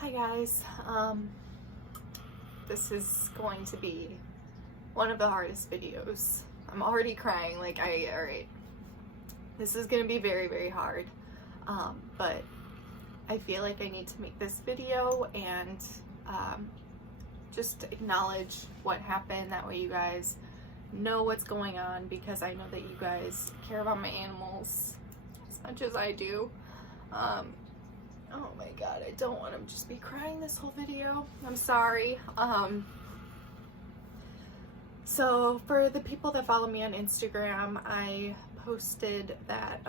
Hi guys, this is going to be one of the hardest videos. I'm already crying, alright, this is going to be very, very hard, but I feel like I need to make this video and just acknowledge what happened. That way you guys know what's going on, because I know that you guys care about my animals as much as I do. Oh my god, I don't want to just be crying this whole video. I'm sorry. So for the people that follow me on Instagram, I posted that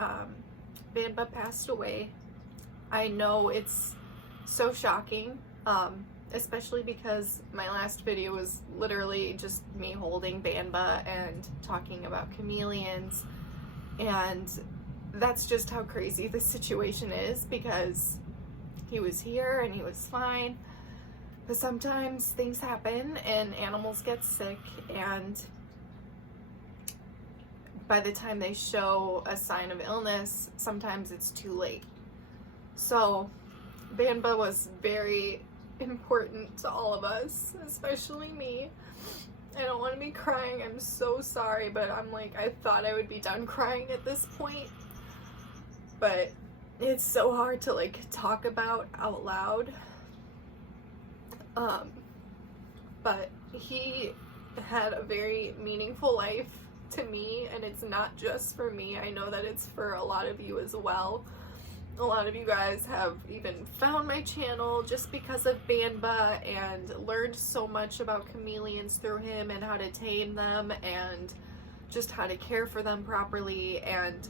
Banba passed away. I know it's so shocking, especially because my last video was literally just me holding Banba and talking about chameleons, and that's just how crazy this situation is, because he was here and he was fine, but sometimes things happen and animals get sick, and by the time they show a sign of illness, sometimes it's too late. So Banba was very important to all of us, especially me. I don't want to be crying, I'm so sorry, but I thought I would be done crying at this point, but it's so hard to talk about out loud. But he had a very meaningful life to me, and it's not just for me. I know that it's for a lot of you as well. A lot of you guys have even found my channel just because of Banba and learned so much about chameleons through him and how to tame them and just how to care for them properly, and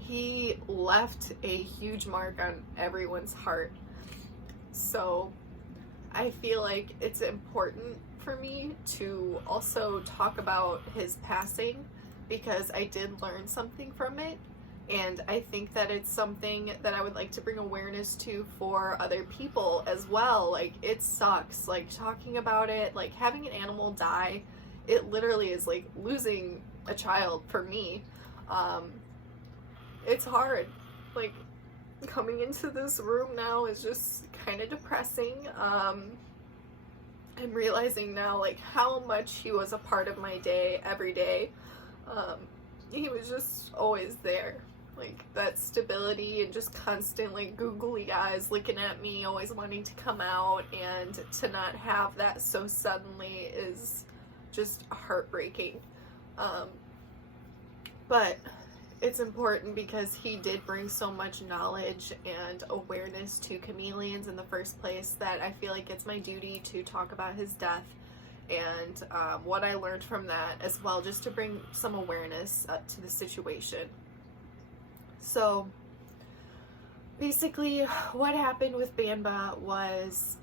he left a huge mark on everyone's heart. So I feel like it's important for me to also talk about his passing, because I did learn something from it, and I think that it's something that I would like to bring awareness to for other people as well. It sucks, talking about it, having an animal die, it literally is like losing a child for me. It's hard. Coming into this room now is just kind of depressing. I'm realizing now how much he was a part of my day every day. He was just always there. That stability and just constant googly eyes looking at me, always wanting to come out, and to not have that so suddenly is just heartbreaking. But it's important because he did bring so much knowledge and awareness to chameleons in the first place that I feel like it's my duty to talk about his death and what I learned from that as well, just to bring some awareness to the situation. So basically what happened with Banba was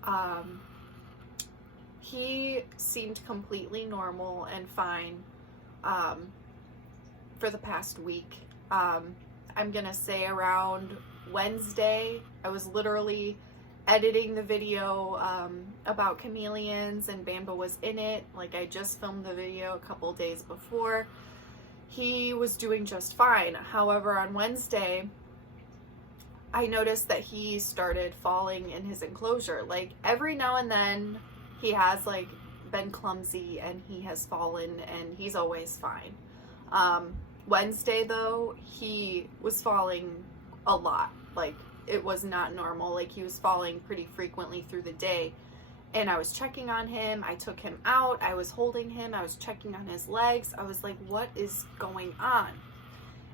he seemed completely normal and fine for the past week. I'm gonna say around Wednesday, I was literally editing the video about chameleons, and Banba was in it. I just filmed the video a couple days before. He was doing just fine. However, on Wednesday, I noticed that he started falling in his enclosure. Every now and then he has been clumsy and he has fallen, and he's always fine. Wednesday though, he was falling a lot. It was not normal. He was falling pretty frequently through the day, and I was checking on him. I took him out, I was holding him, I was checking on his legs. I was like, what is going on?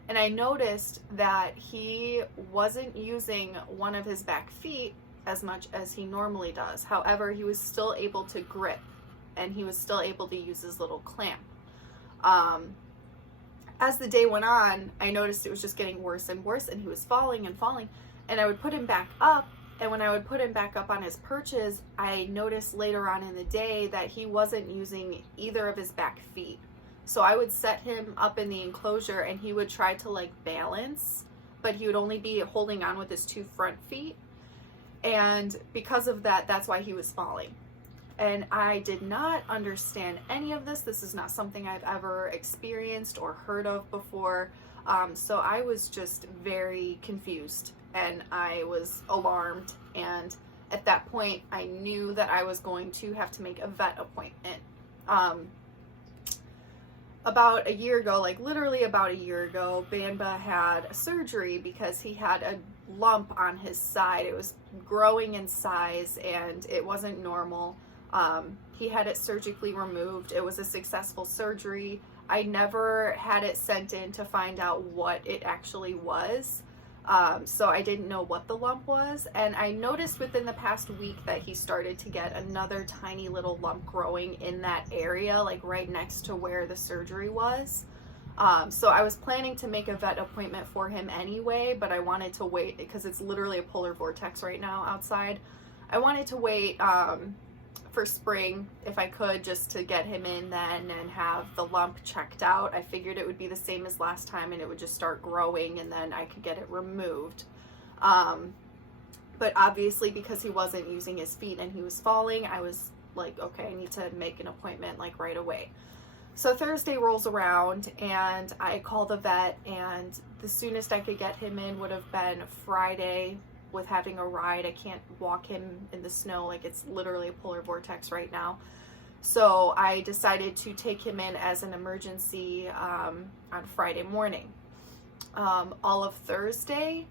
And I noticed that he wasn't using one of his back feet as much as he normally does. However, he was still able to grip, and he was still able to use his little clamp. As the day went on, I noticed it was just getting worse and worse, and he was falling and falling, and I would put him back up, and when I would put him back up on his perches, I noticed later on in the day that he wasn't using either of his back feet. So I would set him up in the enclosure, and he would try to balance, but he would only be holding on with his two front feet, and because of that, that's why he was falling. And I did not understand any of this. This is not something I've ever experienced or heard of before. So I was just very confused, and I was alarmed, and At that point, I knew that I was going to have to make a vet appointment. About a year ago, like literally about a year ago, Banba had a surgery because he had a lump on his side. It was growing in size and it wasn't normal. He had it surgically removed. It was a successful surgery. I never had it sent in to find out what it actually was. So I didn't know what the lump was. And I noticed within the past week that he started to get another tiny little lump growing in that area, like right next to where the surgery was. So I was planning to make a vet appointment for him anyway, but I wanted to wait because it's literally a polar vortex right now outside. I wanted to wait, for spring if I could, just to get him in then and have the lump checked out. I figured it would be the same as last time and it would just start growing and then I could get it removed. But obviously because he wasn't using his feet and he was falling, I was like, okay, I need to make an appointment like right away. So Thursday rolls around and I call the vet, and the soonest I could get him in would have been Friday. With having a ride, I can't walk him in the snow, like it's literally a polar vortex right now. So I decided to take him in as an emergency on Friday morning. All of Thursday,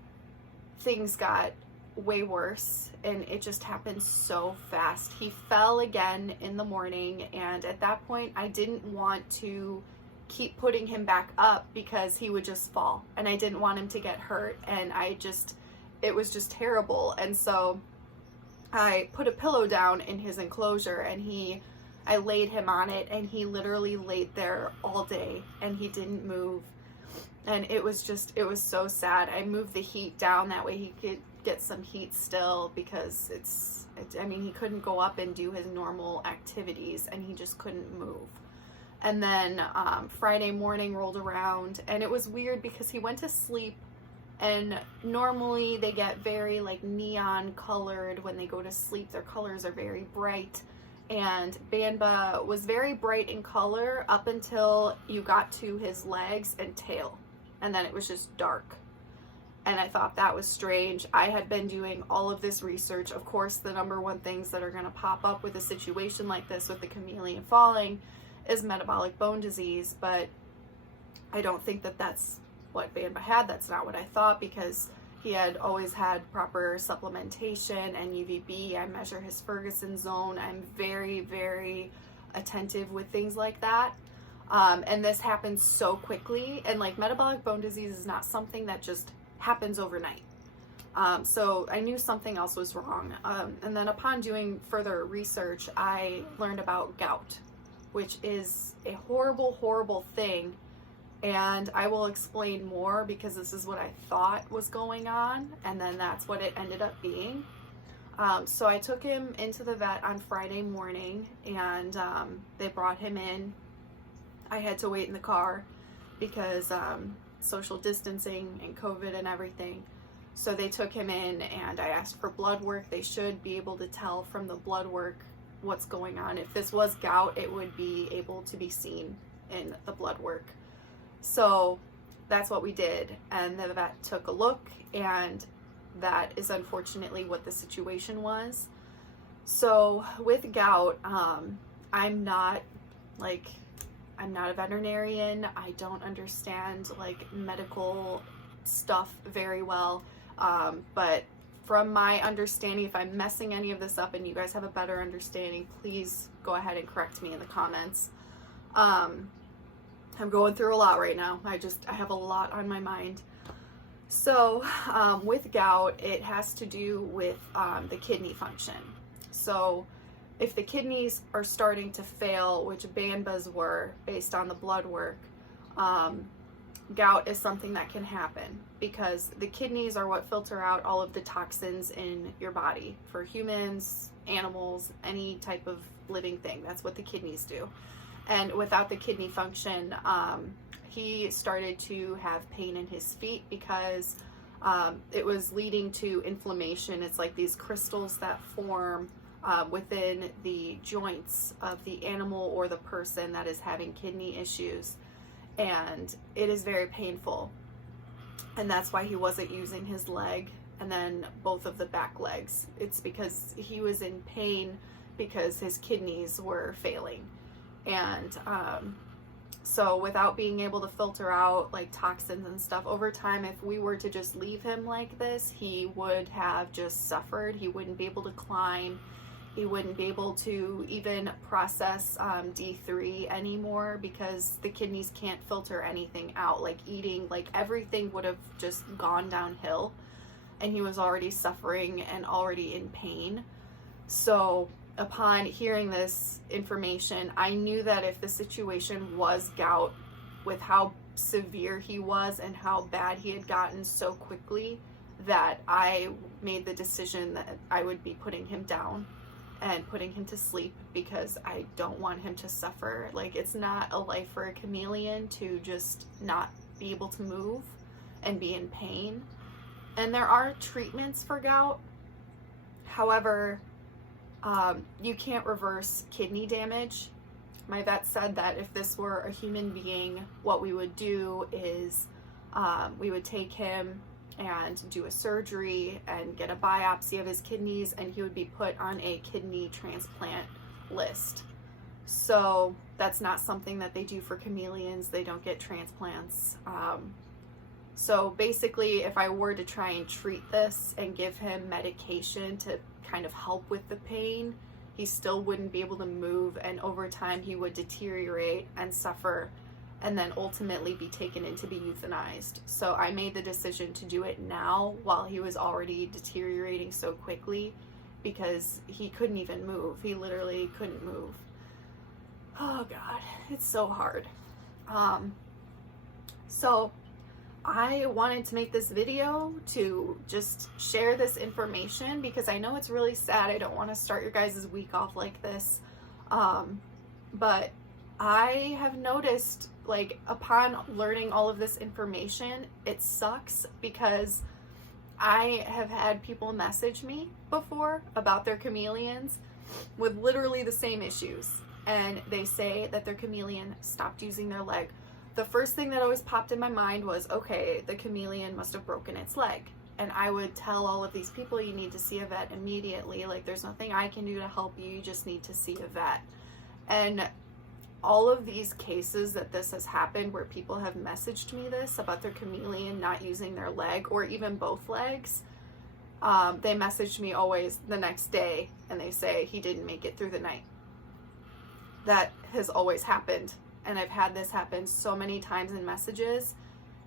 things got way worse and it just happened so fast. He fell again in the morning, and at that point I didn't want to keep putting him back up because he would just fall and I didn't want him to get hurt, and it was just terrible. And so I put a pillow down in his enclosure and I laid him on it, and he literally laid there all day and he didn't move. And it was so sad. I moved the heat down that way he could get some heat still, because I mean, he couldn't go up and do his normal activities and he just couldn't move. And then Friday morning rolled around and it was weird because he went to sleep. And normally they get very like neon colored when they go to sleep. Their colors are very bright. And Banba was very bright in color up until you got to his legs and tail. And then it was just dark. And I thought that was strange. I had been doing all of this research. Of course, the number one things that are going to pop up with a situation like this with the chameleon falling is metabolic bone disease. But I don't think that that's what Banba had. That's not what I thought, because he had always had proper supplementation and UVB. I measure his Ferguson zone. I'm very, very attentive with things like that. And this happens so quickly, and like metabolic bone disease is not something that just happens overnight. So I knew something else was wrong. And then upon doing further research, I learned about gout, which is a horrible, horrible thing. And I will explain more because this is what I thought was going on, and then that's what it ended up being. So I took him into the vet on Friday morning, and they brought him in. I had to wait in the car because social distancing and COVID and everything. So they took him in and I asked for blood work. They should be able to tell from the blood work what's going on. If this was gout, it would be able to be seen in the blood work. So that's what we did, and the vet took a look, and that is unfortunately what the situation was. So with gout, I'm not a veterinarian. I don't understand like medical stuff very well, but from my understanding, if I'm messing any of this up and you guys have a better understanding, please go ahead and correct me in the comments. I'm going through a lot right now. I have a lot on my mind. So with gout, it has to do with the kidney function. So if the kidneys are starting to fail, which Banba's were based on the blood work, gout is something that can happen because the kidneys are what filter out all of the toxins in your body. For humans, animals, any type of living thing, that's what the kidneys do. And without the kidney function, he started to have pain in his feet because it was leading to inflammation. It's like these crystals that form within the joints of the animal or the person that is having kidney issues. And it is very painful. And that's why he wasn't using his leg and then both of the back legs. It's because he was in pain because his kidneys were failing. And so without being able to filter out like toxins and stuff over time, if we were to just leave him like this, he would have just suffered. He wouldn't be able to climb. He wouldn't be able to even process D3 anymore, because the kidneys can't filter anything out. Like eating, like everything would have just gone downhill, and he was already suffering and already in pain. So upon hearing this information, I knew that if the situation was gout, with how severe he was and how bad he had gotten so quickly, that I made the decision that I would be putting him down and putting him to sleep, because I don't want him to suffer. Like, it's not a life for a chameleon to just not be able to move and be in pain. And there are treatments for gout. However, you can't reverse kidney damage. My vet said that if this were a human being, what we would do is we would take him and do a surgery and get a biopsy of his kidneys, and he would be put on a kidney transplant list. So that's not something that they do for chameleons. They don't get transplants. So basically, if I were to try and treat this and give him medication to kind of help with the pain, he still wouldn't be able to move, and over time he would deteriorate and suffer, and then ultimately be taken in to be euthanized. So I made the decision to do it now while he was already deteriorating so quickly, because he couldn't even move. He literally couldn't move. Oh God, it's so hard. So I wanted to make this video to just share this information, because I know it's really sad. I don't want to start your guys' week off like this. But I have noticed, like, upon learning all of this information, it sucks, because I have had people message me before about their chameleons with literally the same issues. And they say that their chameleon stopped using their leg. The first thing that always popped in my mind was, okay, the chameleon must have broken its leg. And I would tell all of these people, you need to see a vet immediately. Like, there's nothing I can do to help you. You just need to see a vet. And all of these cases that this has happened, where people have messaged me this about their chameleon not using their leg or even both legs, they messaged me always the next day and they say he didn't make it through the night. That has always happened. And I've had this happen so many times in messages,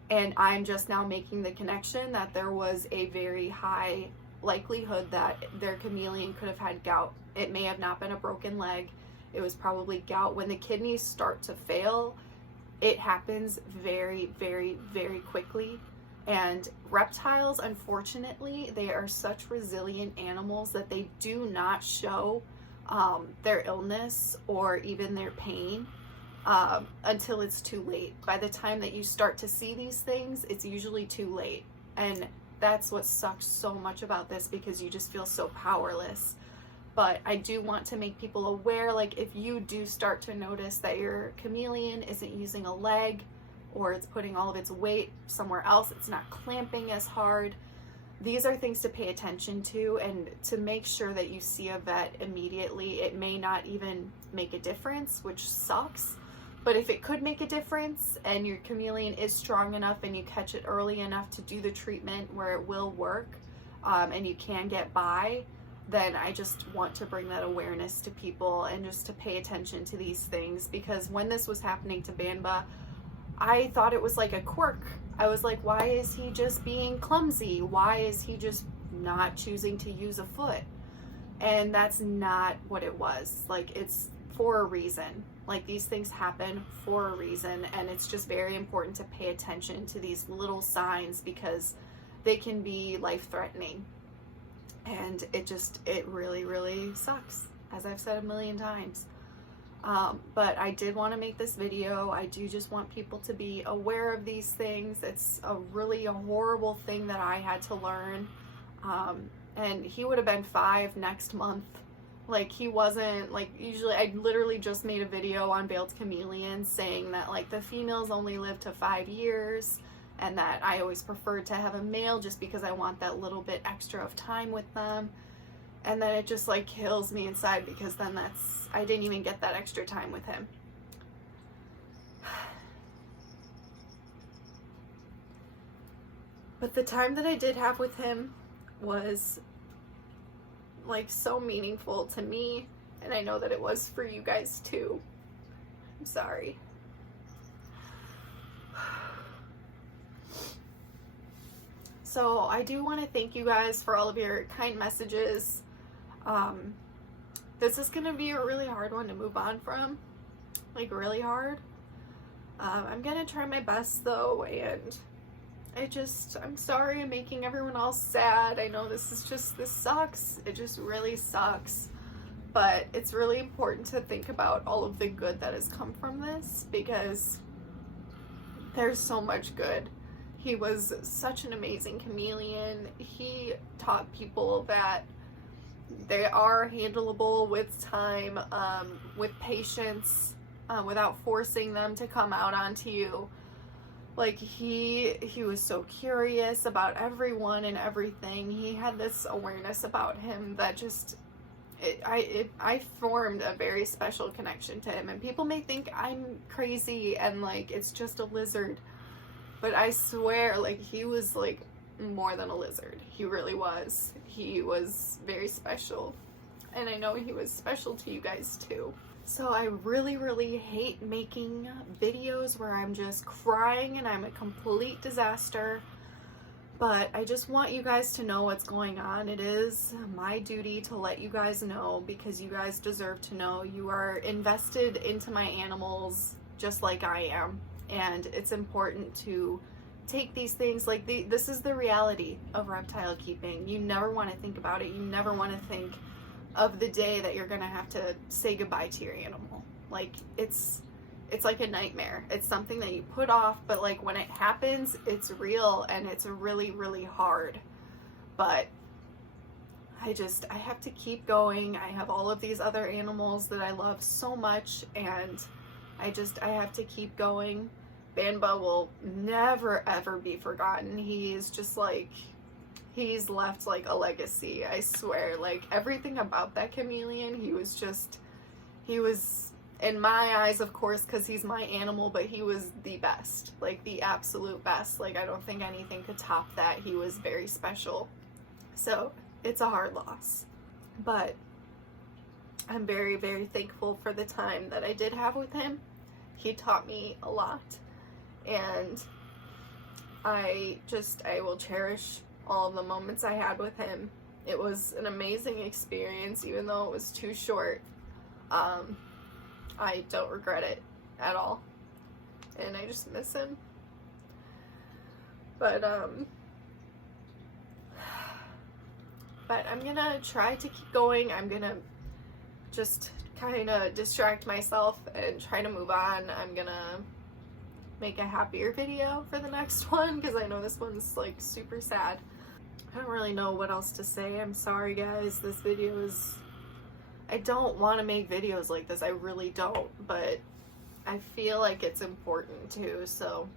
and I'm just now making the connection that there was a very high likelihood that their chameleon could have had gout. It may have not been a broken leg. It was probably gout. When the kidneys start to fail, it happens very, very, very quickly. And reptiles, unfortunately, they are such resilient animals that they do not show their illness or even their pain until it's too late. By the time that you start to see these things, it's usually too late. And that's what sucks so much about this, because you just feel so powerless. But I do want to make people aware, like, if you do start to notice that your chameleon isn't using a leg, or it's putting all of its weight somewhere else, it's not clamping as hard, these are things to pay attention to, and to make sure that you see a vet immediately. It may not even make a difference, which sucks. But if it could make a difference, and your chameleon is strong enough and you catch it early enough to do the treatment where it will work, and you can get by, then I just want to bring that awareness to people and just to pay attention to these things. Because when this was happening to Banba, I thought it was like a quirk. I was like, why is he just being clumsy? Why is he just not choosing to use a foot? And that's not what it was. Like, it's for a reason. Like, these things happen for a reason, and it's just very important to pay attention to these little signs, because they can be life-threatening. And it really, really sucks, as I've said a million times. But I did want to make this video. I do just want people to be aware of these things. It's a horrible thing that I had to learn. And he would have been 5 next month. Like, he wasn't, like, usually I literally just made a video on Baled chameleons saying that, like, the females only live to 5 years, and that I always preferred to have a male just because I want that little bit extra of time with them. And then it just like kills me inside because then I didn't even get that extra time with him. But the time that I did have with him was like so meaningful to me, and I know that it was for you guys too. I'm sorry. So I do want to thank you guys for all of your kind messages. This is going to be a really hard one to move on from, like really hard. I'm going to try my best though, and I'm sorry I'm making everyone else sad. I know this sucks. It just really sucks. But it's really important to think about all of the good that has come from this, because there's so much good. He was such an amazing chameleon. He taught people that they are handleable with time, with patience, without forcing them to come out onto you. Like he was so curious about everyone and everything. He had this awareness about him that just, I formed a very special connection to him. And people may think I'm crazy and like it's just a lizard. But I swear, like, he was, like, more than a lizard. He really was. He was very special. And I know he was special to you guys, too. So I really, really hate making videos where I'm just crying and I'm a complete disaster. But I just want you guys to know what's going on. It is my duty to let you guys know, because you guys deserve to know. You are invested into my animals just like I am. And it's important to take these things, like this is the reality of reptile keeping. You never want to think about it. You never want to think of the day that you're going to have to say goodbye to your animal. Like it's like a nightmare. It's something that you put off, but like when it happens, it's real and it's really, really hard. But I have to keep going. I have all of these other animals that I love so much, and I have to keep going. Banba will never ever be forgotten. He's just like, he's left like a legacy, I swear. Like everything about that chameleon, he was in my eyes, of course, because he's my animal, but he was the best, like the absolute best. Like I don't think anything could top that. He was very special. So it's a hard loss, but I'm very, very thankful for the time that I did have with him. He taught me a lot, and I will cherish all of the moments I had with him. It was an amazing experience, even though it was too short. I don't regret it at all, and I just miss him. But I'm gonna try to keep going. I'm gonna just kind of distract myself and try to move on. I'm gonna make a happier video for the next one, because I know this one's like super sad. I don't really know what else to say. I'm sorry guys, this video is, I don't want to make videos like this, I really don't, but I feel like it's important too, so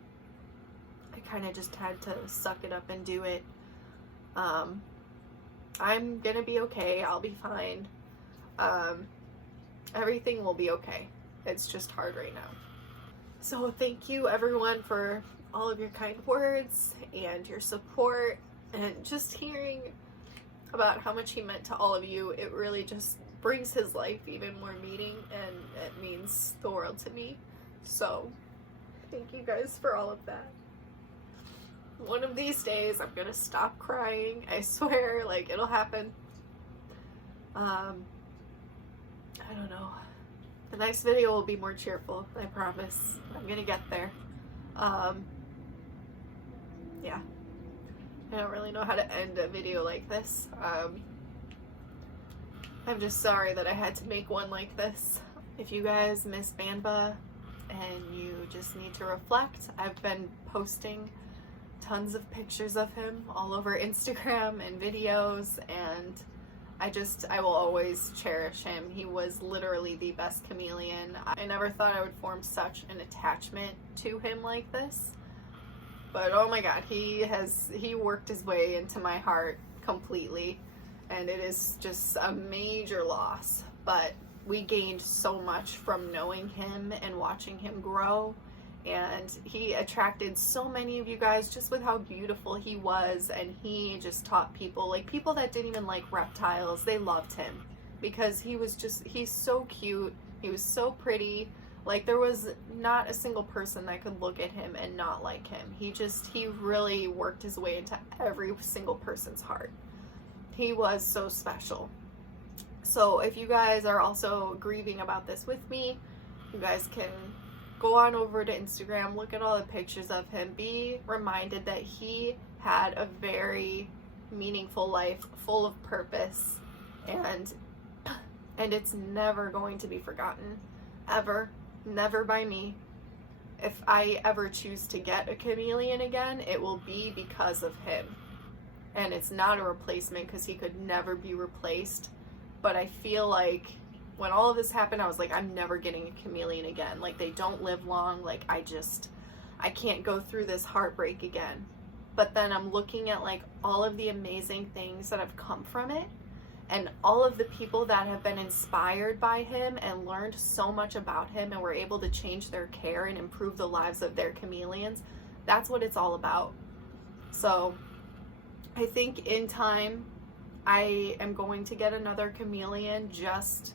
I kind of just had to suck it up and do it. I'm gonna be okay, I'll be fine. Everything will be okay. It's just hard right now. So thank you everyone for all of your kind words and your support, and just hearing about how much he meant to all of you. It really just brings his life even more meaning, and it means the world to me. So thank you guys for all of that. One of these days I'm gonna stop crying, I swear, like it'll happen. I don't know. The next video will be more cheerful, I promise. I'm gonna get there. Yeah. I don't really know how to end a video like this. I'm just sorry that I had to make one like this. If you guys miss Banba and you just need to reflect, I've been posting tons of pictures of him all over Instagram and videos, and I will always cherish him. He was literally the best chameleon. I never thought I would form such an attachment to him like this, But oh my god, he worked his way into my heart completely, and it is just a major loss. But we gained so much from knowing him and watching him grow, and he attracted so many of you guys just with how beautiful he was. And he just taught people, like people that didn't even like reptiles, they loved him because he's so cute, he was so pretty. Like, there was not a single person that could look at him and not like him. He really worked his way into every single person's heart. He was so special. So if you guys are also grieving about this with me, you guys can go on over to Instagram, look at all the pictures of him, be reminded that he had a very meaningful life, full of purpose, and it's never going to be forgotten, ever. Never by me. If I ever choose to get a chameleon again, it will be because of him. And it's not a replacement, because he could never be replaced. But I feel like when all of this happened, I was like, I'm never getting a chameleon again. Like, they don't live long. Like, I can't go through this heartbreak again. But then I'm looking at like all of the amazing things that have come from it, and all of the people that have been inspired by him and learned so much about him and were able to change their care and improve the lives of their chameleons. That's what it's all about. So I think in time, I am going to get another chameleon just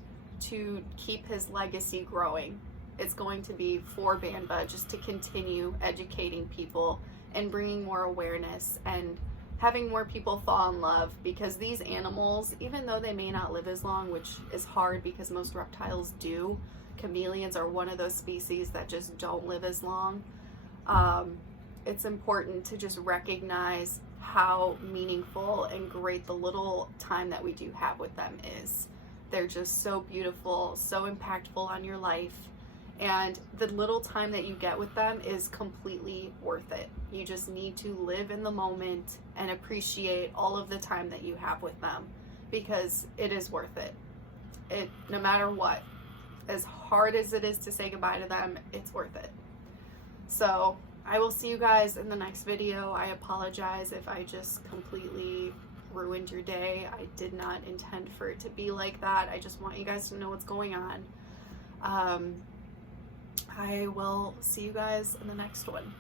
to keep his legacy growing. It's going to be for Banba, just to continue educating people and bringing more awareness and having more people fall in love, because these animals, even though they may not live as long, which is hard because most reptiles do, chameleons are one of those species that just don't live as long. It's important to just recognize how meaningful and great the little time that we do have with them is. They're just so beautiful, so impactful on your life. And the little time that you get with them is completely worth it. You just need to live in the moment and appreciate all of the time that you have with them, because it is worth it. No matter what, as hard as it is to say goodbye to them, it's worth it. So I will see you guys in the next video. I apologize if I just completely ruined your day. I did not intend for it to be like that. I just want you guys to know what's going on. I will see you guys in the next one.